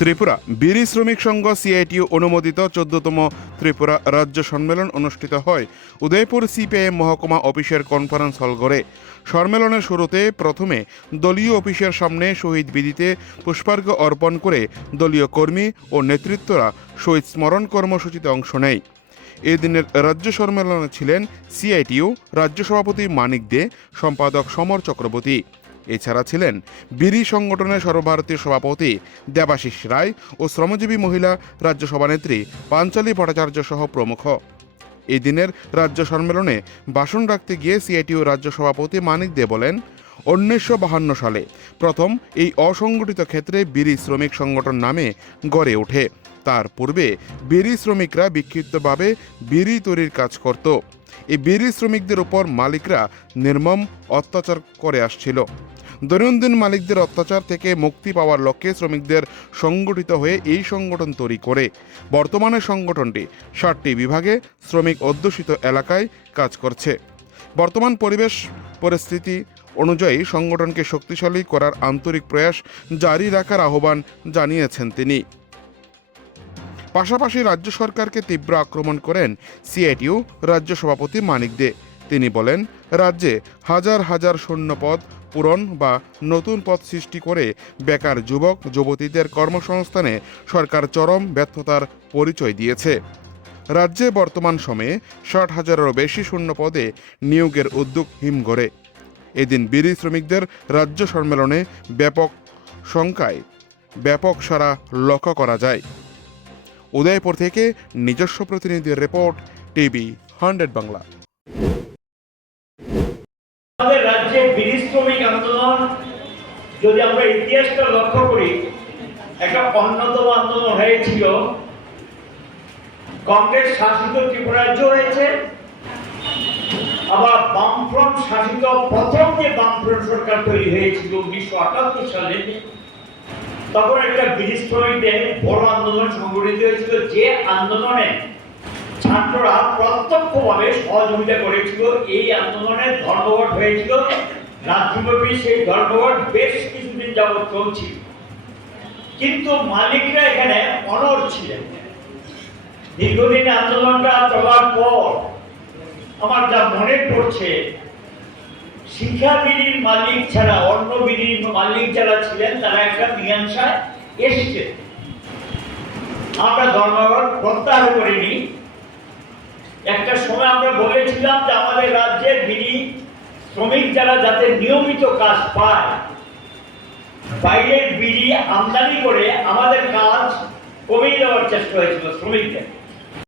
ত্রিপুরা বিড়ি শ্রমিক সংঘ সিআইটিইউ অনুমোদিত 14তম ত্রিপুরা রাজ্য সম্মেলন অনুষ্ঠিত হয় উদয়পুর সিপিআইএম মহকুমা অফিসের কনফারেন্স হল ঘরে। সম্মেলনের শুরুতে প্রথমে দলীয় অফিসের সামনে শহীদ বেদিতে পুষ্পার্ঘ অর্পণ করে দলীয় কর্মী ও নেতৃত্বরা শহীদ স্মরণ কর্মসূচিতে অংশ নেয়। এই দিনের রাজ্য সম্মেলনে ছিলেন সিআইটিইউ রাজ্য সভাপতি মানিক দে, সম্পাদক সমর চক্রবর্তী। এছাড়া ছিলেন বিড়ি সংগঠনের সর্বভারতীয় সভাপতি দেবাশিস রায় ও শ্রমজীবী মহিলা রাজ্য সভানেত্রী পাঞ্চালী ভট্টাচার্য সহ প্রমুখ। এই দিনের রাজ্য সম্মেলনে ভাষণ রাখতে গিয়ে সিআইটিইউ রাজ্য সভাপতি মানিক দে বলেন, 1952 সালে প্রথম এই অসংগঠিত ক্ষেত্রে বিড়ি শ্রমিক সংগঠন নামে গড়ে ওঠে। তার পূর্বে বিড়ি শ্রমিকরা বিক্ষিপ্তভাবে বিড়ি তৈরির কাজ করত। এই বিড়ি শ্রমিকদের উপর মালিকরা নির্মম অত্যাচার করে আসছিল। দৈনন্দিন মালিকদের অত্যাচার থেকে মুক্তি পাওয়ার লক্ষ্যে শ্রমিকদের সংগঠিত হয়ে এই সংগঠন তৈরি করে। বর্তমানে সংগঠনটি 7টি বিভাগে শ্রমিক অধ্যুষিত এলাকায় কাজ করছে। বর্তমান পরিবেশ পরিস্থিতি অনুযায়ী সংগঠনকে শক্তিশালী করার আন্তরিক প্রয়াস জারি রাখার আহ্বান জানিয়েছেন তিনি। পাশাপাশি রাজ্য সরকারকে তীব্র আক্রমণ করেন সিআইটিইউ রাজ্য সভাপতি মানিক দে। তিনি বলেন, রাজ্যে হাজার হাজার শূন্য পদ পূরণ বা নতুন পদ সৃষ্টি করে বেকার যুবক যুবতীদের কর্মসংস্থানে সরকার চরম ব্যর্থতার পরিচয় দিয়েছে। রাজ্যে বর্তমান সময়ে 60,000-এরও বেশি শূন্য পদে নিয়োগের উদ্যোগ হিমঘরে। এদিন বিড়ি শ্রমিকদের রাজ্য সম্মেলনে ব্যাপক সংখ্যায় ব্যাপক সাড়া লক্ষ্য করা যায়। উদয়পুর থেকে নিজস্ব প্রতিনিধির রিপোর্ট, টিভি 100 বাংলা। আমাদের রাজ্যে বিড়ি শ্রমিক আন্দোলন যদি আমরা ইতিহাসটা লক্ষ্য করি, একটা অন্যতম আন্দোলন হয়েছিল। কংগ্রেস শাসিত ত্রিপুরা রাজ্য হয়েছে, আবার বামফ্রন্ট শাসিত প্রথম যে বামফ্রন্ট সরকার তৈরি হয়েছিল 1978 সালে, তখন একটা বিড়ি শ্রমিকদের বড় আন্দোলন সংগঠিত হয়েছিল। যে আন্দোলনে ছাত্ররা প্রত্যক্ষভাবে সহযোগিতা করেছিল। এই আন্দোলনের ধর্মঘট হয়েছিল রাজ্যব্যাপী। সেই ধর্মঘট বেশ কিছুদিন যাবৎ চলছিল, কিন্তু মালিকরা এখানে অনড় ছিলেন। দীর্ঘদিন আন্দোলনটা চলার পর আমার যা মনে পড়ছে, শিক্ষা বিড়ির মালিক ছাড়া অন্য বিড়ির মালিক যারা ছিলেন তারা একটা মীমাংসায় এসেছে। আমরা ধর্মঘট প্রত্যাহার করিনি। একটা সময় আমরা বলেছিলাম যে আমাদের রাজ্যের বিড়ি শ্রমিক যারা যাতে নিয়মিত কাজ পায়, বাইরের বিড়ি আমদানি করে আমাদের কাজ কমিয়ে দেওয়ার চেষ্টা হয়েছিল শ্রমিকদের।